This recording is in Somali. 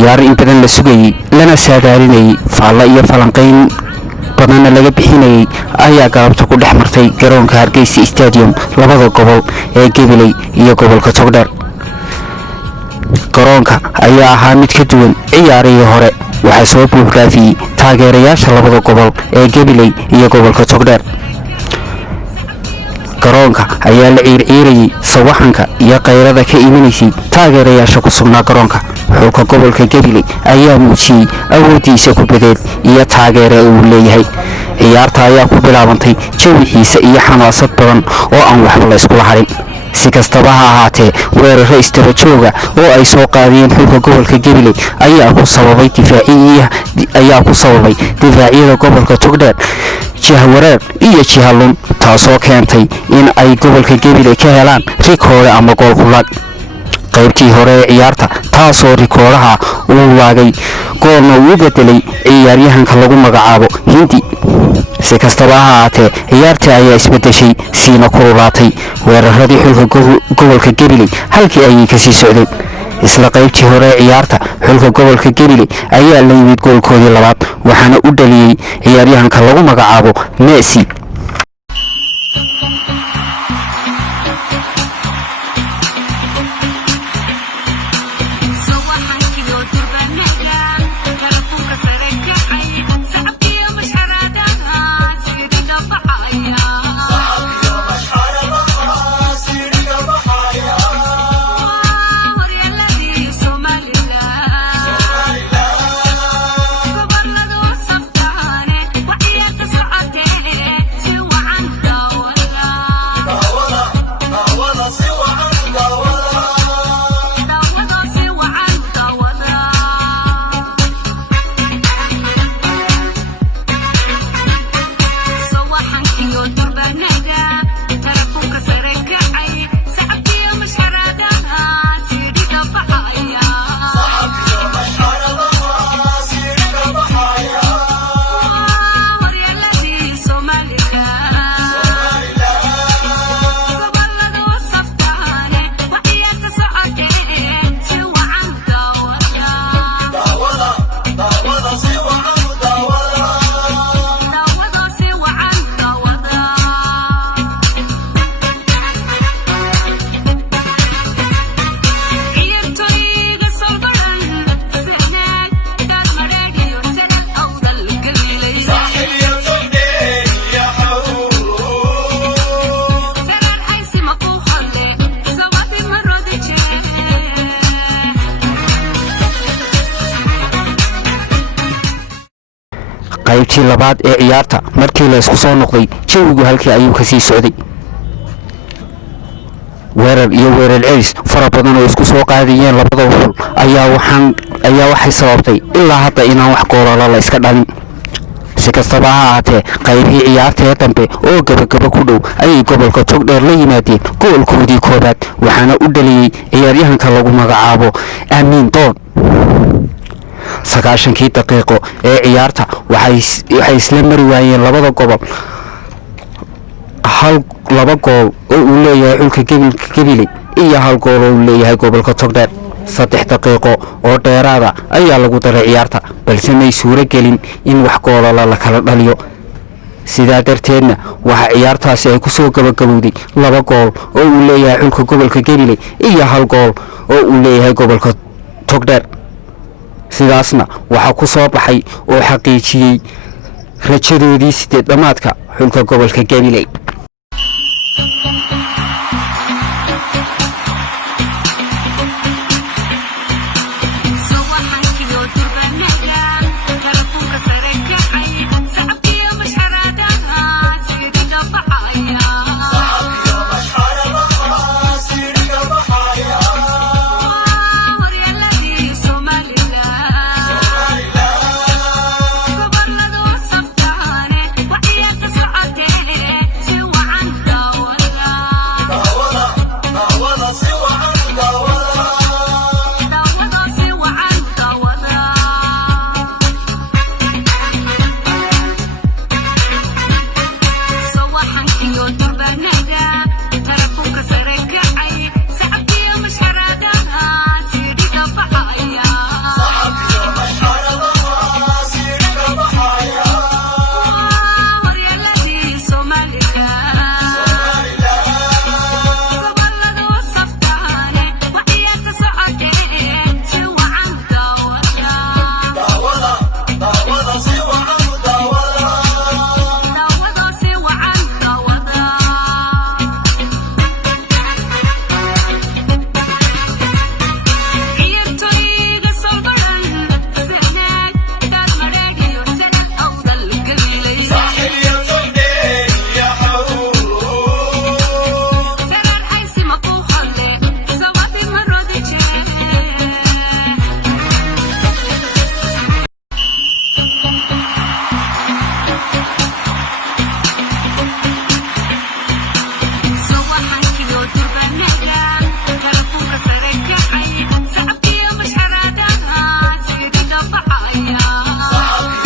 ciyaar in badan la sugayay lana saadaalinayay faalla iyo falanqayn badanna laga bixinayay ayaa galabta ku dhex martay garoonka Hargeysa Stadium labada gobol ee Gabilay iyo gobolka Togdheer. garoonka ayaa ahaa mid ka duwan ciyaarihii hore, waxaa soo buuxdaafiyay taageerayaasha labada gobol ee Gabilay iyo gobolka Togdheer. garoonka ayaa la ciirciirayay sawaxanka iyo qayrada ka imanaysay taageerayaasha ku sugnaa garoonka. xulka gobolka Gabilay ayaa muujiyay awoodiisa kubadeed iyo taageero uu leeyahay. ciyaarta ayaa ku bilaabantay jawi xiise iyo xamaasad badan oo aan waxba la isku harin. si kastaba ha ahaatee, weeraro istaba jooga oo ay soo qaadeen xulka gobolka Gabilay ayaa ku sababay difaacyada gobolka Togdheer jahwareer iyo jihalun, taasoo keentay in ay gobolka Gabilay ka helaan rikoodho ama gool kulaad qaybtii hore ee ciyaarta, taasoo rikoodaha uu waagay goolna uu bedelay ciyaaryahanka lagu magacaabo Hindi. si kastaba ha ahaatee, ciyaartii ayaa isbedeshay siina kululaatay. weeraradii xulka gobolka Gabilay halkii ayay kasii socdeen. isla qaybtii hore ee ciyaarta, xulka gobolka Gabilay ayaa la yimid goolkoodii labaad, waxaana u dhaliyay ciyaaryahanka lagu magacaabo Messi. qaybtii labaad ee ciyaarta, markii la isku soo noqday jawigu halkii ayuu kasii socday. weerar iyo weerar celis fara badan oo isku soo qaadayeen labada xul ayaa waxay sababtay ilaa hadda inaan wax goolala la iska dhalin. si kastaba ha ahaatee, qaybihii ciyaarta dambe oo gabagaba ku dhow ayay gobolka Togdheer la yimaadeen goolkoodii koobaad, waxaana u dhaliyay ciyaaryahanka lagu magacaabo Amiin Doon. 90 daqiiqo ee ciyaarta waxay isla mari waayeen labada gobol laba gool oo uu leeyahay xulka Gabilay iyo hal gool oo uu leeyahay gobolka Togdheer. 3 daqiiqo oo dheeraada ayaa lagu daray ciyaarta, balse may suuro gelin in wax goolala la kala dhaliyo. sidaa darteedna waxa ciyaartaasi ay ku soo gabagabowday laba gool oo uu leeyahay xulka gobolka Gabilay iyo hal gool oo uu leeyahay gobolka Togdheer. sidaasna waxa ku soo baxay oo xaqiijiyay rajadoodii 8 dhamaadka xulka gobolka Gabilay.